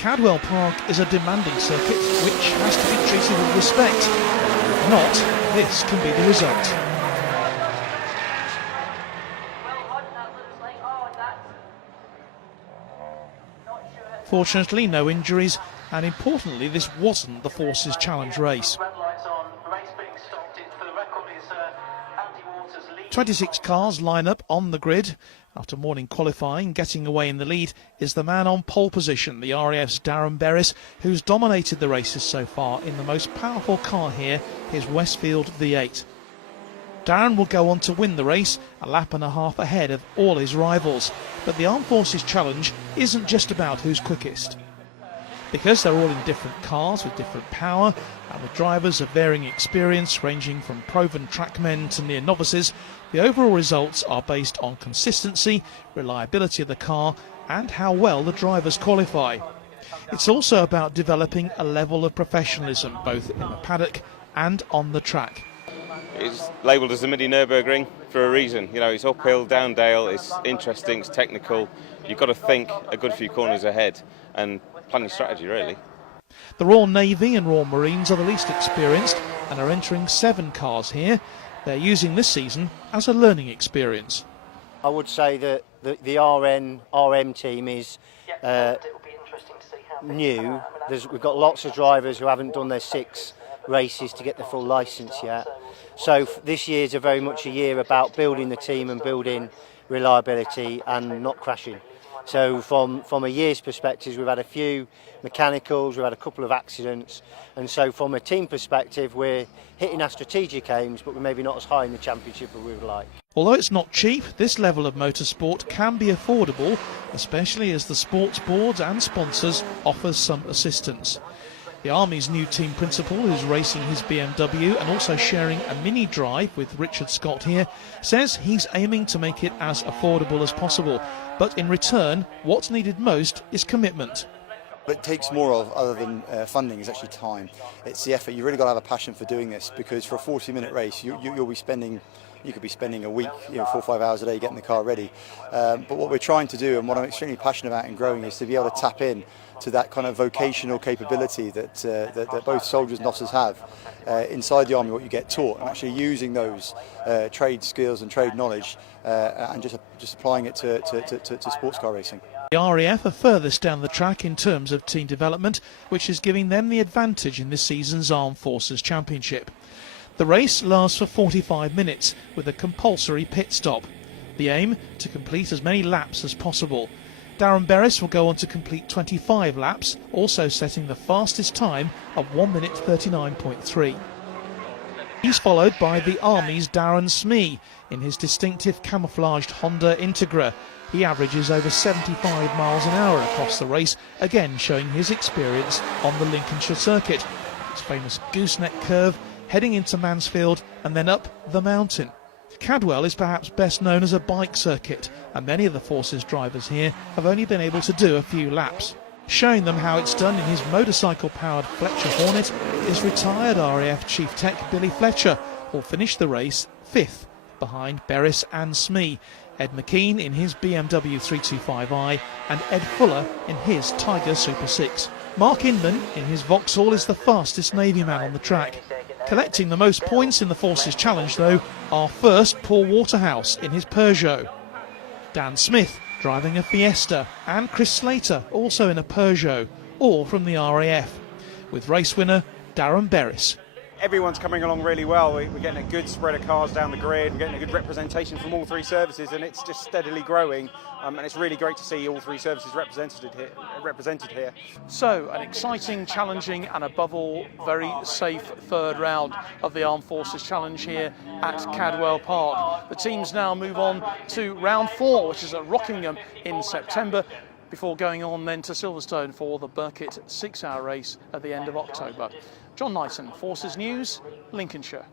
Cadwell Park is a demanding circuit which has to be treated with respect. If not, this can be the result. Fortunately, no injuries, and importantly, this wasn't the Forces Challenge race. 26 cars line up on the grid. After morning qualifying, getting away in the lead is the man on pole position, the RAF's Darren Berris, who's dominated the races so far in the most powerful car here, his Westfield V8. Darren will go on to win the race, a lap and a half ahead of all his rivals. But the Armed Forces Challenge isn't just about who's quickest. Because they're all in different cars with different power and with drivers of varying experience ranging from proven trackmen to near novices, the overall results are based on consistency, reliability of the car and how well the drivers qualify. It's also about developing a level of professionalism both in the paddock and on the track. It's labelled as the mini Nürburgring for a reason. You know, it's uphill, down dale, it's interesting, it's technical. You've got to think a good few corners ahead and plan your strategy, really. The Royal Navy and Royal Marines are the least experienced and are entering 7 cars here. They're using this season as a learning experience. I would say that the RM team is new. We've got lots of drivers who haven't done their 6 races to get the full licence yet. So this year is very much a year about building the team and building reliability and not crashing. So from a year's perspective, we've had a few mechanicals, we've had a couple of accidents, and so from a team perspective, we're hitting our strategic aims, but we're maybe not as high in the championship as we would like. Although it's not cheap, this level of motorsport can be affordable, especially as the sports boards and sponsors offer some assistance. The Army's new team principal, who's racing his BMW and also sharing a mini drive with Richard Scott here, says he's aiming to make it as affordable as possible. But in return, what's needed most is commitment. What it takes more of, other than funding, is actually time. It's the effort. You've really got to have a passion for doing this, because for a 40-minute race, you could be spending a week, 4 or 5 hours a day getting the car ready. But what we're trying to do, and what I'm extremely passionate about in growing, is to be able to tap in to that kind of vocational capability that both soldiers and officers have inside the Army, what you get taught, and actually using those trade skills and trade knowledge and just applying it to sports car racing. The RAF are furthest down the track in terms of team development, which is giving them the advantage in this season's Armed Forces Championship. The race lasts for 45 minutes with a compulsory pit stop. The aim, to complete as many laps as possible. Darren Berris will go on to complete 25 laps, also setting the fastest time of 1 minute 39.3. He's followed by the Army's Darren Smee in his distinctive camouflaged Honda Integra. He averages over 75 miles an hour across the race, again showing his experience on the Lincolnshire circuit. Its famous gooseneck curve, heading into Mansfield and then up the mountain. Cadwell is perhaps best known as a bike circuit, and many of the Forces drivers here have only been able to do a few laps. Showing them how it's done in his motorcycle-powered Fletcher Hornet is retired RAF Chief Tech Billy Fletcher, who'll finish the race 5th, behind Berris and Smee, Ed McKean in his BMW 325i and Ed Fuller in his Tiger Super 6. Mark Inman in his Vauxhall is the fastest Navy man on the track. Collecting the most points in the Forces Challenge, though, are first Paul Waterhouse in his Peugeot, Dan Smith driving a Fiesta, and Chris Slater also in a Peugeot, all from the RAF, with race winner Darren Berris. Everyone's coming along really well. We're getting a good spread of cars down the grid, we're getting a good representation from all 3 services, and it's just steadily growing, and it's really great to see all 3 services represented here. So, an exciting, challenging and above all very safe 3rd round of the Armed Forces Challenge here at Cadwell Park. The teams now move on to round 4, which is at Rockingham in September, before going on then to Silverstone for the Burkitt 6-hour race at the end of October. John Knighton, Forces News, Lincolnshire.